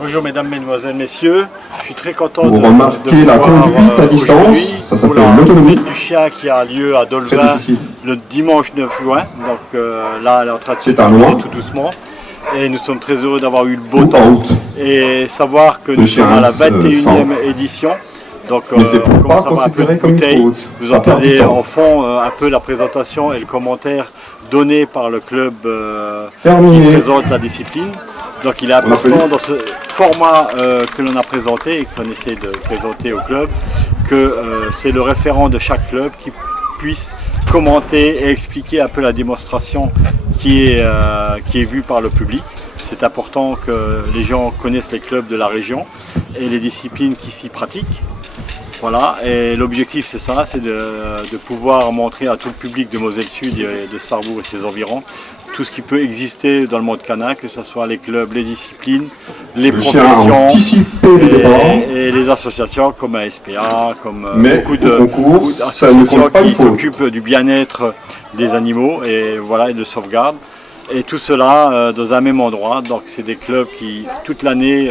Bonjour mesdames, mesdemoiselles, messieurs, je suis très content Vous de remarquez la conduite à distance, ça s'appelle l'autonomie. fête du chien qui a lieu à Dolvin le dimanche 9 juin, donc là elle est en train de se terminer tout doucement et nous sommes très heureux d'avoir eu le beau temps et savoir que nous sommes à la 21e édition. Donc on commence à avoir un peu de bouteille, vous entendez en fond un peu la présentation et le commentaire donné par le club qui présente la discipline. Donc il est important dans ce format que l'on a présenté et qu'on essaie de présenter au club, que c'est le référent de chaque club qui puisse commenter et expliquer un peu la démonstration qui est vue par le public. C'est important que les gens connaissent les clubs de la région et les disciplines qui s'y pratiquent. Voilà, et l'objectif c'est ça, c'est de pouvoir montrer à tout le public de Moselle Sud et de Sarrebourg et ses environs tout ce qui peut exister dans le monde canin, que ce soit les clubs, les disciplines, les professions et les associations comme ASPA, comme beaucoup d'associations qui s'occupent du bien-être des animaux et voilà, et de sauvegarde. Et tout cela dans un même endroit, donc c'est des clubs qui toute l'année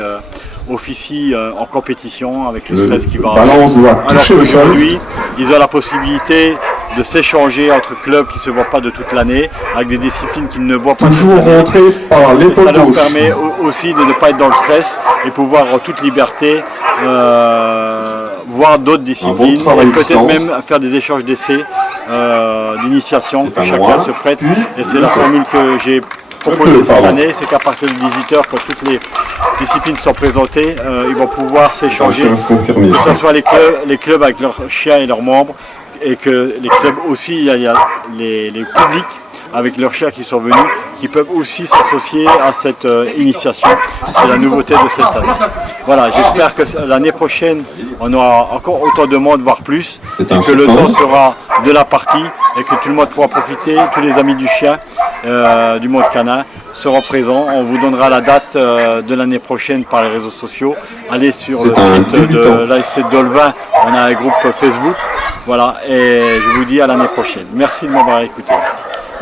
officient en compétition avec le stress qui va. Alors qu'aujourd'hui, ils ont la possibilité de s'échanger entre clubs qui ne se voient pas de toute l'année, avec des disciplines qu'ils ne voient pas toute l'année. Ça leur permet aussi de ne pas être dans le stress et pouvoir en toute liberté voir d'autres disciplines et peut-être même faire des échanges d'essais, d'initiation, que chacun se prête. Et c'est la formule que j'ai proposée cette année, c'est qu'à partir de 18 h, quand toutes les disciplines sont présentées, ils vont pouvoir s'échanger, que ce soit les clubs avec leurs chiens et leurs membres, et que les clubs aussi, il y a les publics avec leurs chiens qui sont venus, qui peuvent aussi s'associer à cette initiation. C'est la nouveauté de cette année. Voilà, j'espère que l'année prochaine, on aura encore autant de monde, voire plus, et que le temps sera de la partie, et que tout le monde pourra profiter, tous les amis du chien, du monde canin seront présents. On vous donnera la date de l'année prochaine par les réseaux sociaux. Allez sur le site de l'ASC Dolvin, on a un groupe Facebook. Voilà, et je vous dis à l'année prochaine. Merci de m'avoir écouté.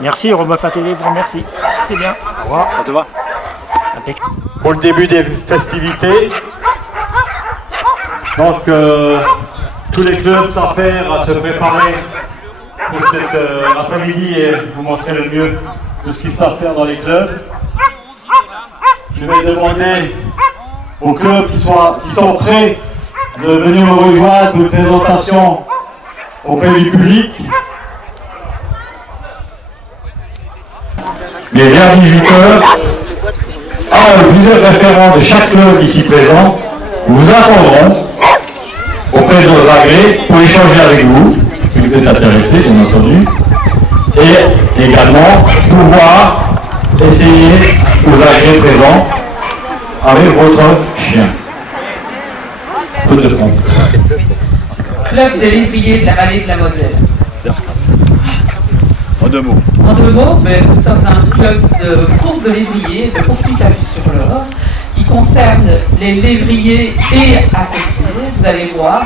Merci, Romain Fatelé, merci. C'est bien. Au revoir. Ça te va? Impeccable. Pour le début des festivités, donc tous les clubs s'affairent à se préparer pour cet après-midi et vous montrer le mieux de ce qu'ils savent faire dans les clubs. Je vais demander aux clubs qui sont prêts de venir me rejoindre pour une présentation auprès du public. Mais vers 18 h, plusieurs référents de chaque club ici présent vous attendront auprès de nos agrès pour échanger avec vous, si vous êtes intéressé bien entendu, et également pouvoir essayer aux agrès présents avec votre chien. Faute de trompe. Club des lévriers de la vallée de la Moselle. En deux mots. En deux mots, nous sommes un club de course de lévriers, de poursuite à vue sur l'or, qui concerne les lévriers et associés. Vous allez voir,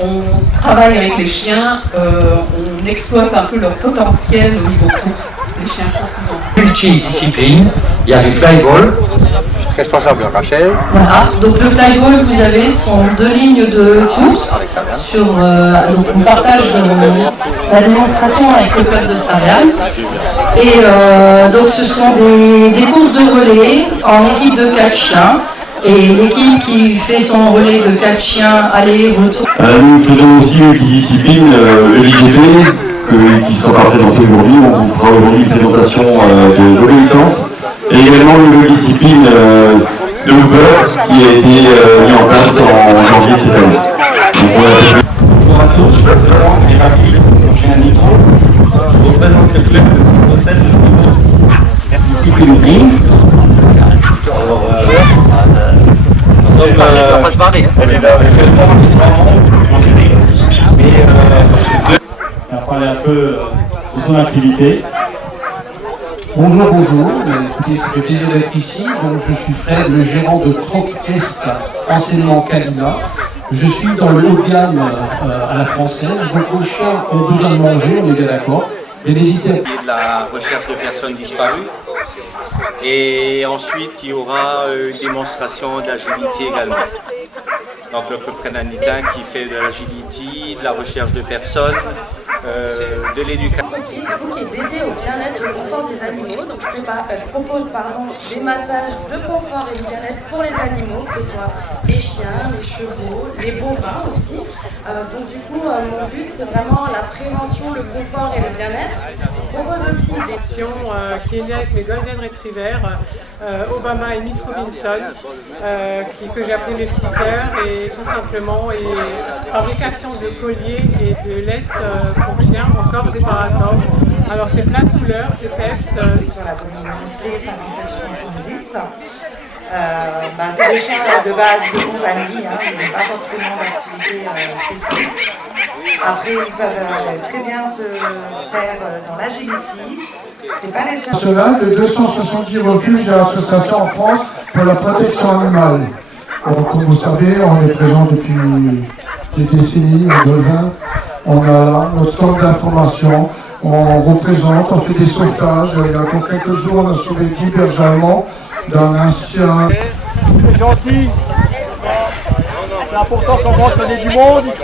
on travaille avec les chiens, on exploite un peu leur potentiel au niveau course. Les chiens course, ils ont multidiscipline, il y a du flyball, responsable Rachel. Voilà, donc le flyball, vous avez son 2 lignes de course. Donc on partage la démonstration avec le club de Saint-Réal. Et donc ce sont des courses de relais en équipe de 4 chiens. Et l'équipe qui fait son relais de 4 chiens aller-retour. Nous faisons aussi une discipline, le l'IGP, qui sera présentée aujourd'hui. On vous fera aujourd'hui une présentation de l'obéissance. Et également une discipline de Looper qui a été mis en place en janvier cette année. Bonjour à tous, je suis Florent et Marie, j'ai un micro. Je représente le club de Moselle de discipline ring. On va se barrer. Elle est là, elle fait on va parler un peu de son activité. Bonjour, écoutez, ça fait plaisir d'être ici. Donc, je suis Fred, le gérant de Croc Est, anciennement Calina. Je suis dans le haut de gamme à la française. Donc, vos chiens ont besoin de manger, on est bien d'accord. Mais n'hésitez pas. De la recherche de personnes disparues. Et ensuite, il y aura une démonstration d'agilité également. Donc le club canaditain qui fait de l'agility, de la recherche de personnes, de l'éducation. Qui est dédiée au bien-être et au confort des animaux. Donc je propose des massages de confort et de bien-être pour les animaux, que ce soit les chiens, les chevaux, les bovins aussi. Donc du coup, mon but c'est vraiment la prévention, le confort et le bien-être. Je propose aussi des actions qui est née avec mes Golden Retrievers, Obama et Miss Robinson, que j'ai appelé mes petits cœurs, et tout simplement fabrication de colliers et de laisse pour chiens, encore des paracorps. Alors c'est plein de couleurs, c'est peps. Sur la commune UC 5770, c'est des chiens de base de compagnie, ils n'ont pas forcément d'activité spécifique. Après, ils peuvent très bien se faire dans l'agility. C'est pas les chiens. National de 270 refuges et associations en France pour la protection animale. Donc, comme vous savez, on est présent depuis des décennies, on a notre stock d'informations, on représente, on fait des sauvetages. Il y a encore quelques jours, on a sauvé 10 bergers allemands d'un ancien. C'est gentil. C'est important qu'on voit qu'il y a du monde ici.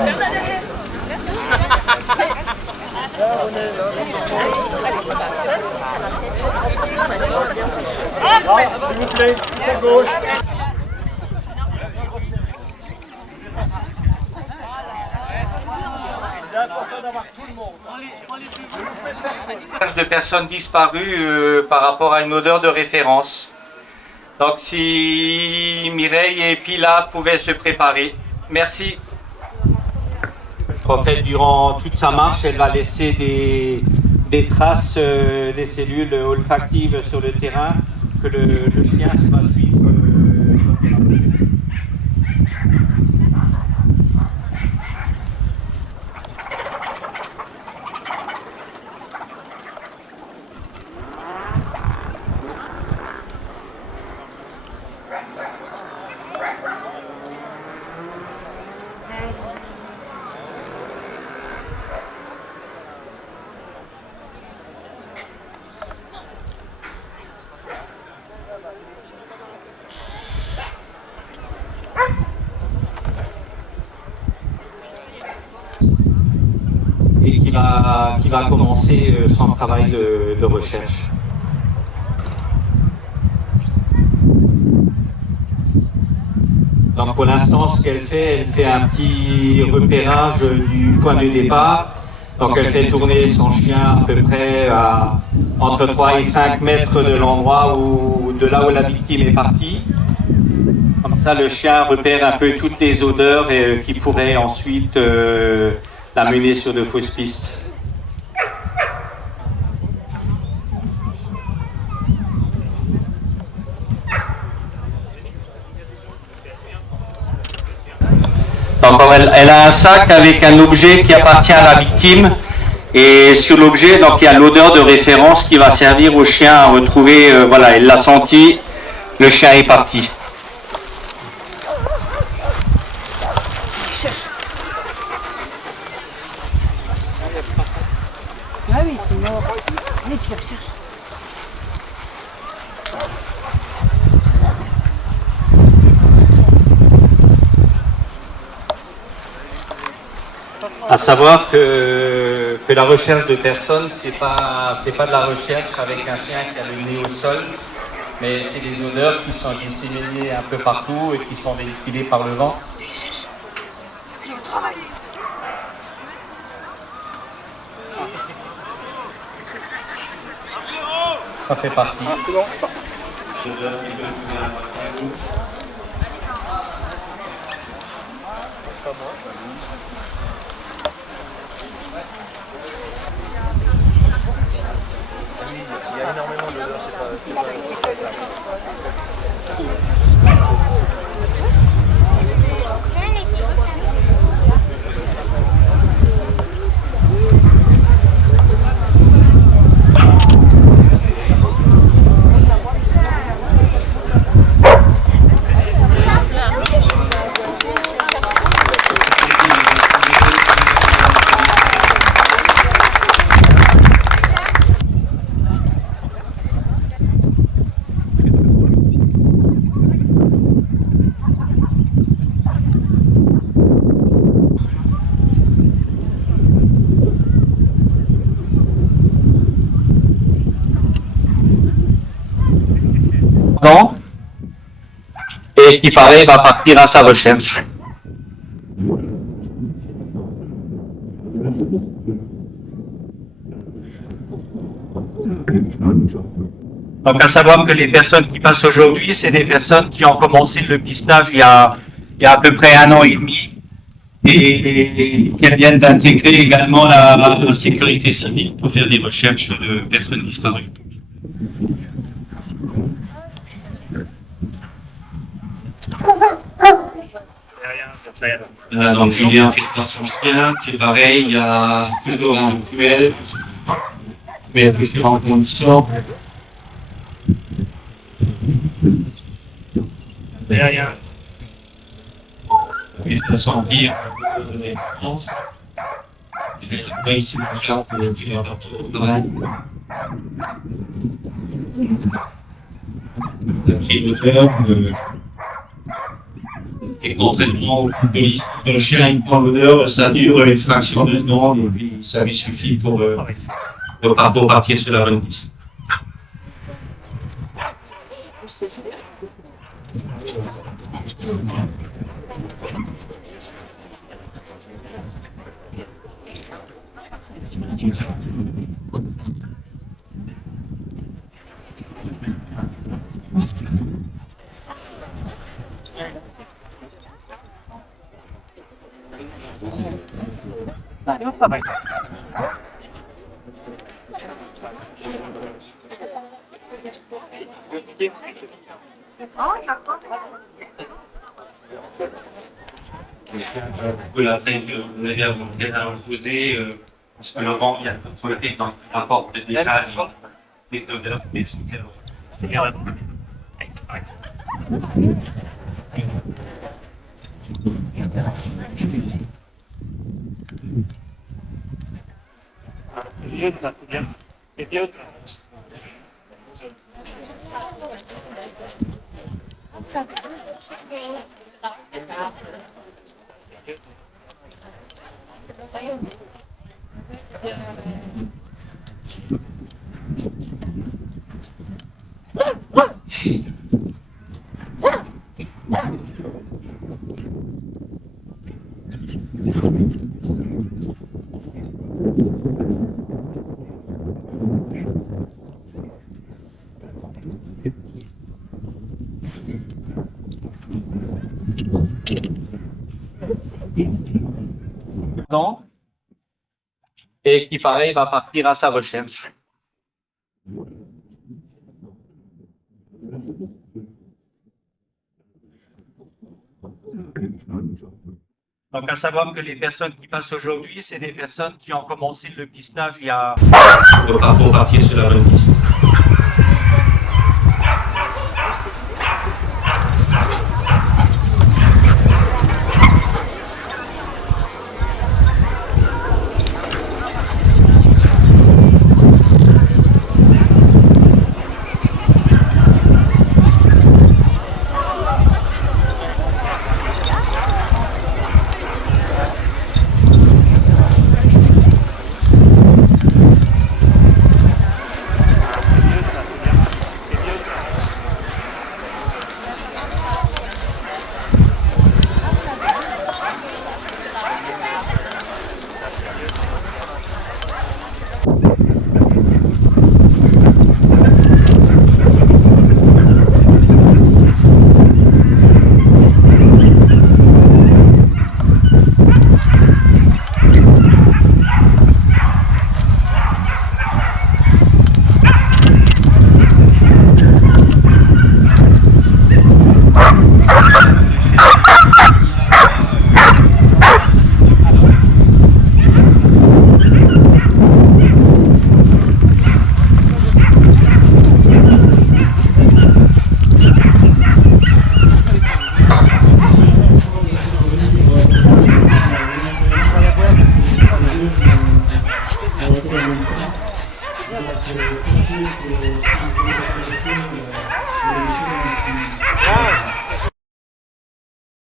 S'il vous plaît, à gauche. C'est important d'avoir tout le monde. De personnes disparues par rapport à une odeur de référence. Donc si Mireille et Pila pouvaient se préparer. Merci. En fait, durant toute sa marche, elle va laisser des traces des cellules olfactives sur le terrain que le chien va suivre. Et qui va commencer son travail de recherche. Donc pour l'instant, ce qu'elle fait, elle fait un petit repérage du point de départ. Donc elle fait tourner son chien à peu près entre 3 et 5 mètres de l'endroit de là où la victime est partie. Comme ça, le chien repère un peu toutes les odeurs qui pourraient ensuite la mener sur de fausses pistes. Donc elle a un sac avec un objet qui appartient à la victime, et sur l'objet, donc il y a l'odeur de référence qui va servir au chien à retrouver, voilà, elle l'a senti, le chien est parti. Ah oui, c'est mort. Allez, tu recherches. À savoir que la recherche de personnes, c'est pas de la recherche avec un chien qui a le nez au sol, mais c'est des odeurs qui sont disséminées un peu partout et qui sont véhiculées par le vent. Allez au travail. Ça fait partie. Il y a énormément d'odeurs, c'est pas ça. et qui paraît va partir à sa recherche. Donc à savoir que les personnes qui passent aujourd'hui, c'est des personnes qui ont commencé le pistage il y a à peu près 1 an et demi et qu'elles viennent d'intégrer également la sécurité civile pour faire des recherches de personnes disparues. Donc Julien fait dans son chien, c'est pareil, il y a toujours un rituel, mais à différentes conditions. Derrière. Il faut sentir l'expérience. Je vais trouver ici le chat pour le faire au travail. Le cri de fer. Et contrairement au chien, il prend l'odeur, ça dure une fraction de seconde et puis ça lui suffit pour partir sur la bonne piste. La fin que vous avez à vous poser, parce que le vent vient de flotter dans le rapport de décalage des odeurs, mais c'est bien. Et qui pareil va partir à sa recherche. Donc à savoir que les personnes qui passent aujourd'hui, c'est des personnes qui ont commencé le pistage il y a pour partir sur la bonne piste.